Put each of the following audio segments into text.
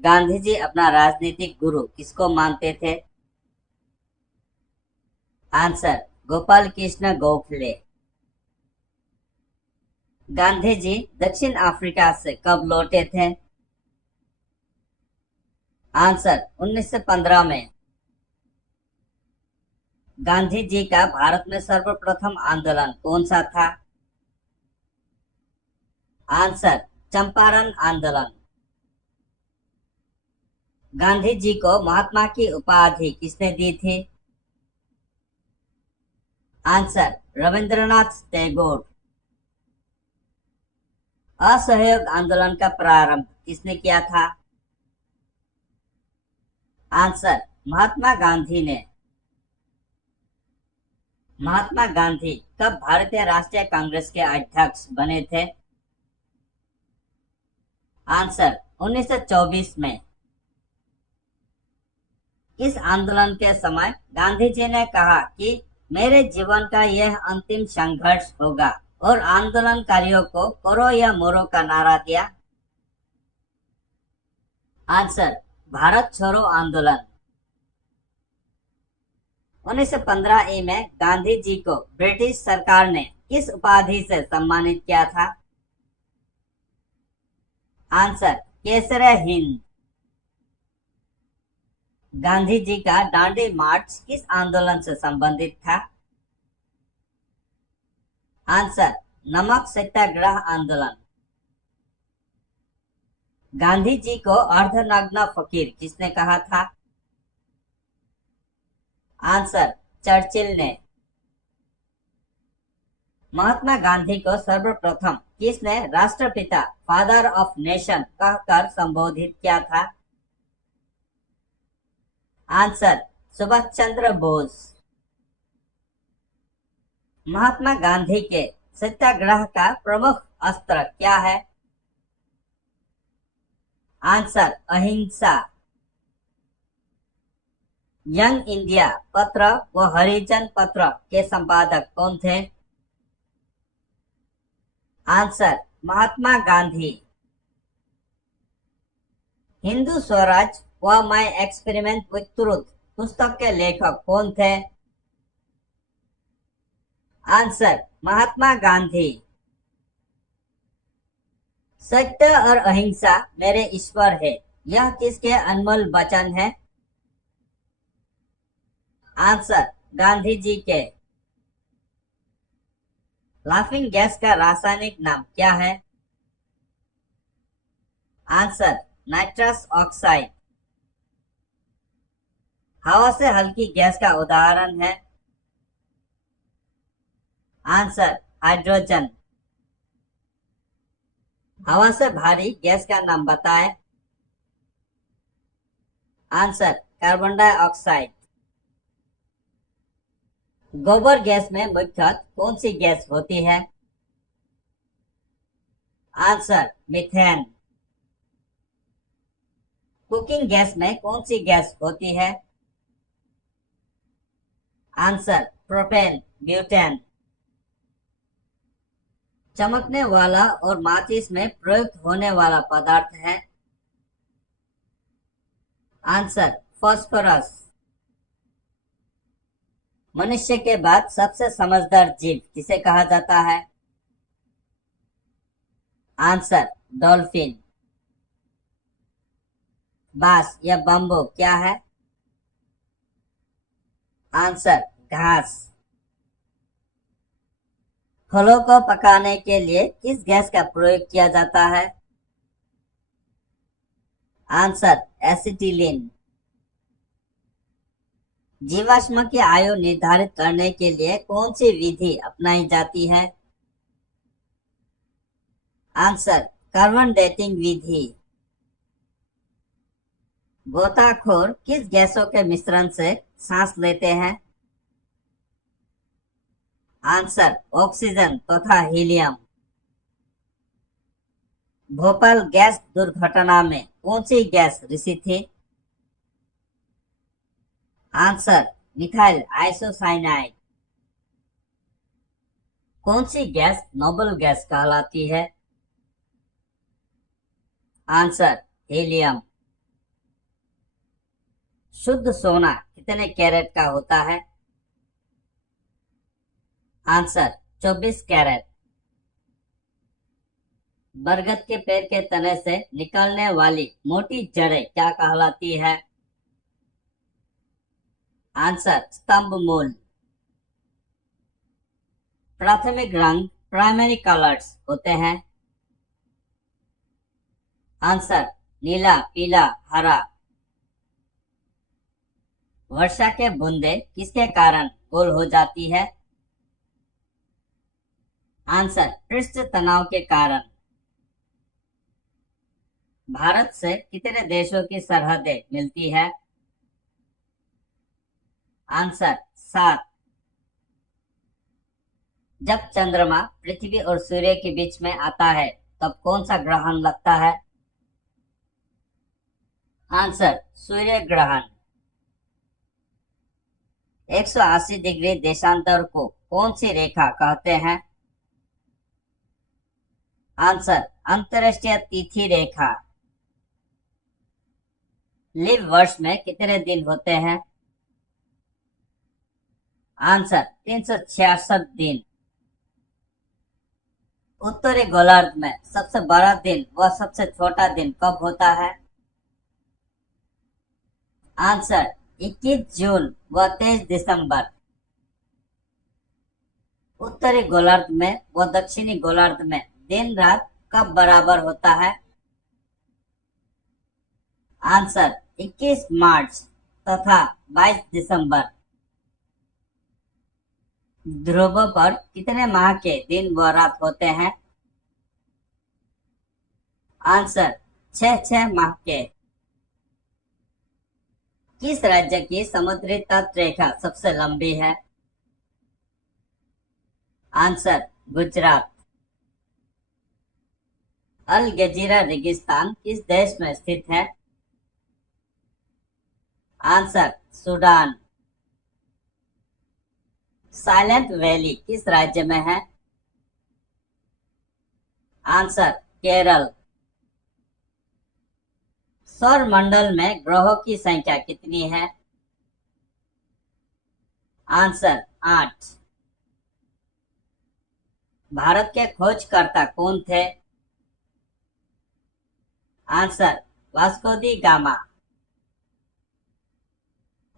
गांधी जी अपना राजनीतिक गुरु किसको मानते थे? आंसर, गोपाल कृष्ण गोखले। गांधी जी दक्षिण अफ्रीका से कब लौटे थे? आंसर, 1915 में। गांधी जी का भारत में सर्वप्रथम आंदोलन कौन सा था? आंसर, चंपारण आंदोलन। गांधी जी को महात्मा की उपाधि किसने दी थी? आंसर, रविंद्रनाथ टैगोर। असहयोग आंदोलन का प्रारंभ किसने किया था? आंसर, महात्मा गांधी ने। महात्मा गांधी कब भारतीय राष्ट्रीय कांग्रेस के अध्यक्ष बने थे? आंसर, 1924 में। इस आंदोलन के समय गांधी जी ने कहा कि मेरे जीवन का यह अंतिम संघर्ष होगा और आंदोलनकारियों को करो या मरो का नारा दिया। आंसर, भारत छोड़ो आंदोलन। 1915 में गांधी जी को ब्रिटिश सरकार ने किस उपाधि से सम्मानित किया था? आंसर, केसर हिंद। गांधी जी का दांडी मार्च किस आंदोलन से संबंधित था? आंसर, नमक सत्याग्रह आंदोलन। गांधी जी को अर्धनग्न फकीर किसने कहा था? आंसर, चर्चिल ने। महात्मा गांधी को सर्वप्रथम किसने राष्ट्रपिता फादर ऑफ नेशन कहकर संबोधित किया था? आंसर, सुभाष चंद्र बोस। महात्मा गांधी के सत्याग्रह का प्रमुख अस्त्र क्या है? आंसर, अहिंसा। यंग इंडिया पत्र व हरिजन पत्र के संपादक कौन थे? आंसर, महात्मा गांधी। हिंदू स्वराज व माय एक्सपेरिमेंट विथ ट्रुथ पुस्तक के लेखक कौन थे? आंसर, महात्मा गांधी। सत्य और अहिंसा मेरे ईश्वर है, यह किसके अनमोल वचन है? आंसर, गांधी जी के। लाफिंग गैस का रासायनिक नाम क्या है? Answer, nitrous oxide. हवा से हल्की गैस का उदाहरण है? Answer, hydrogen. हवा से भारी गैस का नाम बताएं? Answer, carbon dioxide. गोबर गैस में मुख्यतः कौन सी गैस होती है? Answer, methane. कुकिंग गैस में कौन सी गैस होती है? Answer, propane butane. चमकने वाला और माचिस में प्रयुक्त होने वाला पदार्थ है? Answer, phosphorus. मनुष्य के बाद सबसे समझदार जीव किसे कहा जाता है? Answer, dolphin. बांस या बम्बू क्या है? आंसर, घास। फलों को पकाने के लिए किस गैस का प्रयोग किया जाता है? Answer, acetylene. जीवाश्म की आयु निर्धारित करने के लिए कौन सी विधि अपनाई जाती है? आंसर, कार्बन डेटिंग विधि। गोताखोर किस गैसों के मिश्रण से सांस लेते हैं? आंसर, ऑक्सीजन तथा हीलियम। भोपाल गैस दुर्घटना में कौन सी गैस रिसी थी? Answer, methyl isocyanide. कौन सी गैस नोबल गैस कहलाती है? Answer, helium. शुद्ध सोना कितने कैरेट का होता है? Answer 24 carat. बरगद के पेड़ के तने से निकलने वाली मोटी जड़ें क्या कहलाती है? आंसर स्तंभ मूल। प्राथमिक रंग प्राइमरी कलर्स होते हैं। आंसर नीला, पीला, हरा। वर्षा के बूंदे किसके कारण गोल हो जाती है? आंसर पृष्ठ तनाव के कारण। भारत से कितने देशों की सरहदें मिलती है? आंसर 7। जब चंद्रमा पृथ्वी और सूर्य के बीच में आता है तब कौन सा ग्रहण लगता है? आंसर सूर्य ग्रहण। 180 डिग्री देशांतर को कौन सी रेखा कहते हैं? आंसर अंतर्राष्ट्रीय तिथि रेखा। लीप वर्ष में कितने दिन होते हैं? आंसर 366 दिन। उत्तरी गोलार्ध में सबसे बड़ा दिन व सबसे छोटा दिन कब होता है? आंसर 21 जून व 23 दिसंबर। उत्तरी गोलार्ध में व दक्षिणी गोलार्ध में दिन रात कब बराबर होता है? आंसर 21 मार्च तथा 22 दिसंबर। ध्रुव पर कितने माह के दिन व रात होते हैं? आंसर 6 माह के। किस राज्य की समुद्री तट रेखा सबसे लंबी है? आंसर गुजरात। अल गजीरा रेगिस्तान किस देश में स्थित है? Answer Sudan. साइलेंट वैली किस राज्य में है? आंसर केरल। सौर मंडल में ग्रहों की संख्या कितनी है? आंसर 8। भारत के खोजकर्ता कौन थे? आंसर वास्को दी गामा।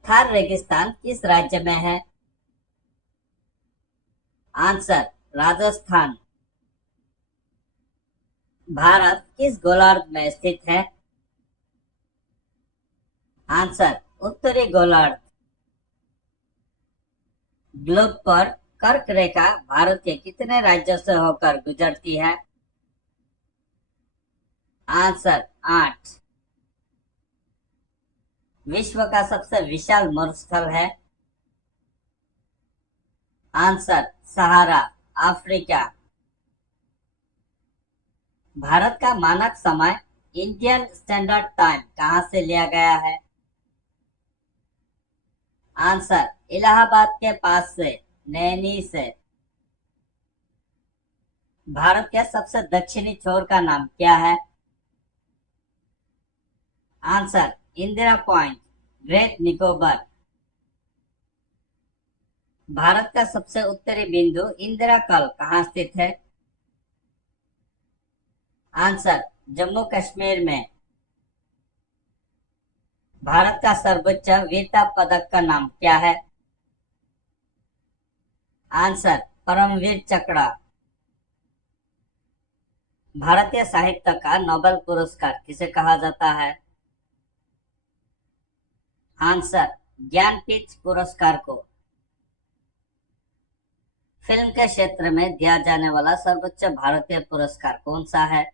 थार रेगिस्तान किस राज्य में है? आंसर राजस्थान। भारत किस गोलार्ध में स्थित है? आंसर उत्तरी गोलार्ध। ग्लोब पर कर्क रेखा भारत के कितने राज्यों से होकर गुजरती है? आंसर 8। विश्व का सबसे विशाल मरुस्थल है? Answer Sahara, Africa. भारत का मानक समय इंडियन स्टैंडर्ड टाइम कहाँ से लिया गया है? आंसर इलाहाबाद के पास से, नैनी से। भारत के सबसे दक्षिणी छोर का नाम क्या है? Answer Indira point, great Nicobar. Bharat का सबसे उत्तरी बिंदु इंदिरा कल कहाँ स्थित है? आंसर जम्मू कश्मीर में। भारत का सर्वोच्च वीरता पदक का नाम क्या है? आंसर परमवीर चक्र। भारतीय साहित्य का नोबेल पुरस्कार किसे कहा जाता है? आंसर ज्ञानपीठ पुरस्कार को। फिल्म के क्षेत्र में दिया जाने वाला सर्वोच्च भारतीय पुरस्कार कौन सा है?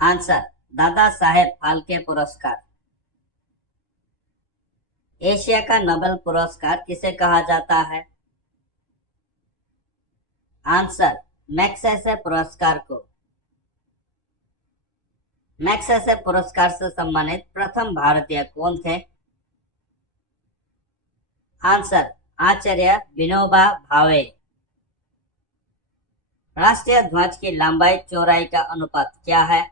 आंसर दादा साहेब फाल्के पुरस्कार। एशिया का नोबेल पुरस्कार किसे कहा जाता है? आंसर मैग्सेसे पुरस्कार को। मैग्सेसे पुरस्कार से सम्मानित प्रथम भारतीय कौन थे? आंसर आचार्य विनोबा भावे। राष्ट्रीय ध्वज की लंबाई चौड़ाई का अनुपात क्या है?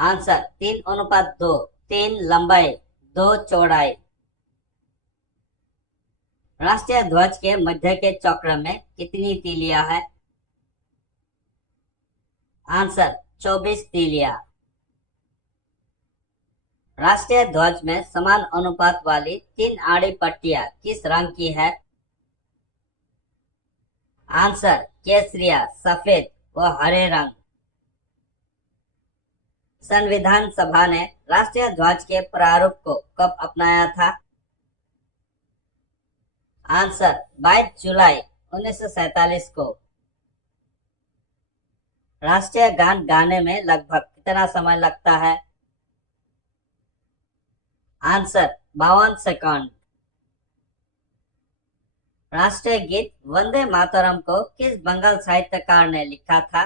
आंसर 3:2। 3 लंबाई, 2 चौड़ाई। राष्ट्रीय ध्वज के मध्य के चक्र में कितनी तीलियां है? आंसर 24 तीलियां। राष्ट्रीय ध्वज में समान अनुपात वाली 3 आड़ी पट्टियां किस रंग की है? आंसर केसरिया, सफेद व हरे रंग। संविधान सभा ने राष्ट्रीय ध्वज के प्रारूप को कब अपनाया था? आंसर 22 जुलाई 1947 को। राष्ट्रीय गान गाने में लगभग कितना समय लगता है? Answer 52 second. राष्ट्रीय गीत वंदे मातरम को किस बंगाल साहित्यकार ने लिखा था?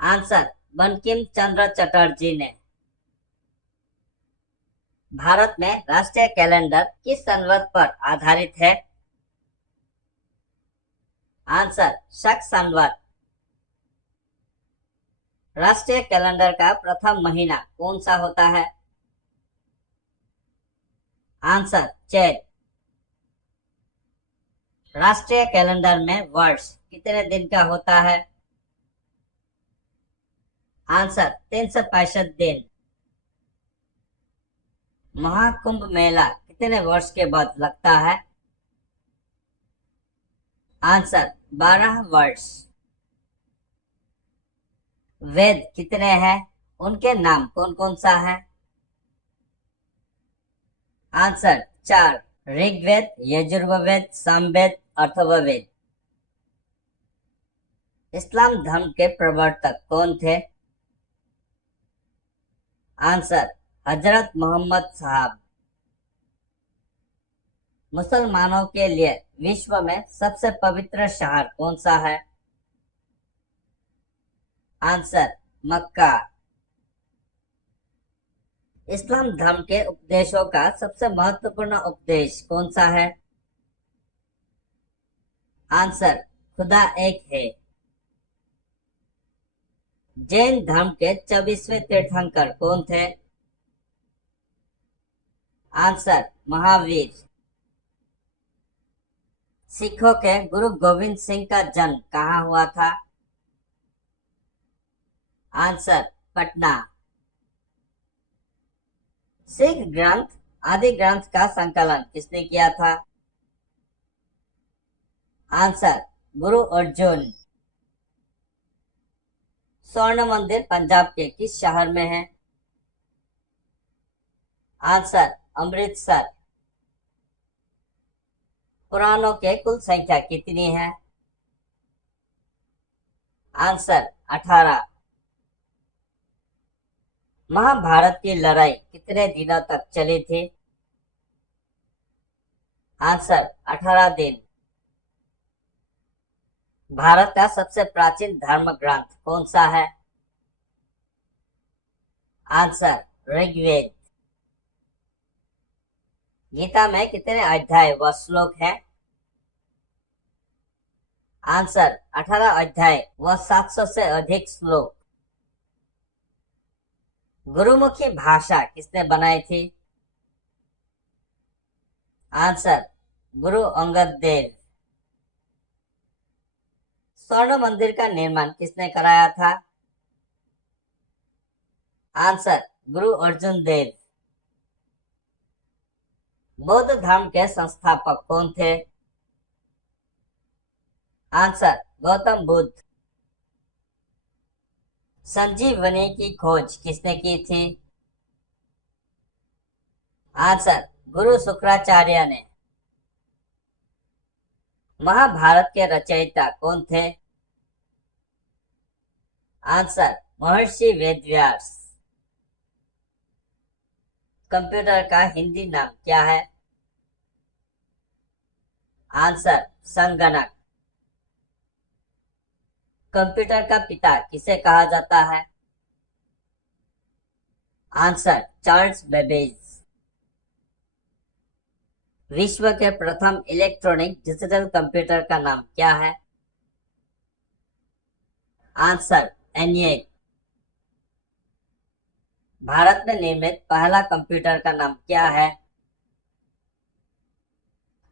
आंसर बंकिम चंद्र चटर्जी ने। भारत में राष्ट्रीय कैलेंडर किस संवत पर आधारित है? आंसर शक संवत। राष्ट्रीय कैलेंडर का प्रथम महीना कौन सा होता है? आंसर चैत। राष्ट्रीय कैलेंडर में वर्ष कितने दिन का होता है? आंसर 365 दिन। महाकुंभ मेला कितने वर्ष के बाद लगता है? आंसर 12 वर्ष। वेद कितने हैं? उनके नाम कौन कौन सा है? आंसर 4। ऋग्वेद, यजुर्वेद, सामवेद, अथर्ववेद। इस्लाम धर्म के प्रवर्तक कौन थे? आंसर हजरत मोहम्मद साहब। मुसलमानों के लिए विश्व में सबसे पवित्र शहर कौन सा है? आंसर मक्का। इस्लाम धर्म के उपदेशों का सबसे महत्वपूर्ण उपदेश कौन सा है? आंसर खुदा एक है। जैन धर्म के 24वें तीर्थंकर कौन थे? आंसर महावीर। सिखों के गुरु गोविंद सिंह का जन्म कहाँ हुआ था? आंसर पटना। सिख ग्रंथ आदि ग्रंथ का संकलन किसने किया था? आंसर गुरु अर्जुन। स्वर्ण मंदिर पंजाब के किस शहर में है? आंसर अमृतसर। पुराणों के कुल संख्या कितनी है? आंसर 18। महाभारत की लड़ाई कितने दिनों तक चली थी? आंसर 18 दिन। भारत का सबसे प्राचीन धर्म ग्रंथ कौन सा है? आंसर ऋग्वेद। गीता में कितने अध्याय व श्लोक हैं? आंसर 18 अध्याय व 700 से अधिक श्लोक। गुरुमुखी भाषा किसने बनाई थी? आंसर गुरु अंगद देव। स्वर्ण मंदिर का निर्माण किसने कराया था? आंसर गुरु अर्जुन देव। बौद्ध धर्म के संस्थापक कौन थे? आंसर गौतम बुद्ध। संजीवनी की खोज किसने की थी? आंसर गुरु शुक्राचार्य ने। महाभारत के रचयिता कौन थे? आंसर महर्षि वेदव्यास। कंप्यूटर का हिंदी नाम क्या है? आंसर संगणक। कंप्यूटर का पिता किसे कहा जाता है? Answer Charles Babbage. विश्व के प्रथम इलेक्ट्रॉनिक डिजिटल कंप्यूटर का नाम क्या है? Answer ENIAC. भारत में निर्मित पहला कंप्यूटर का नाम क्या है?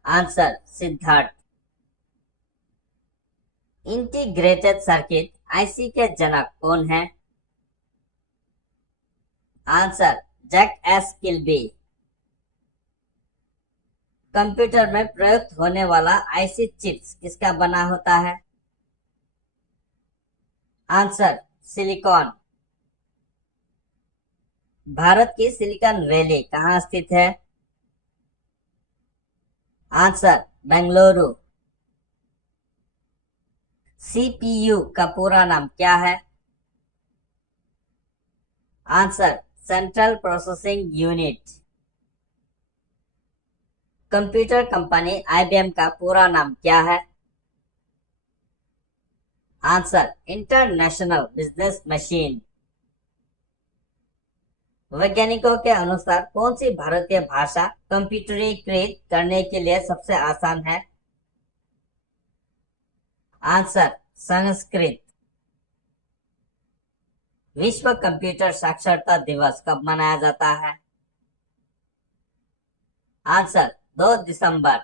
Answer Siddharth. Integrated circuit IC के जनक कौन है? Answer Jack S Kilby. Computer में प्रयुक्त होने वाला आईसी चिप्स किसका बना होता है? Answer silicon. भारत की सिलिकॉन वैली कहाँ स्थित है? आंसर बेंगलुरु। सीपीयू का पूरा नाम क्या है? Answer central processing unit. Computer company IBM का पूरा नाम क्या है? Answer international business machine. वैज्ञानिकों के अनुसार कौन सी भारतीय भाषा कंप्यूटरीकृत करने के लिए सबसे आसान है? आंसर संस्कृत। विश्व कंप्यूटर साक्षरता दिवस कब मनाया जाता है? आंसर 2 दिसंबर।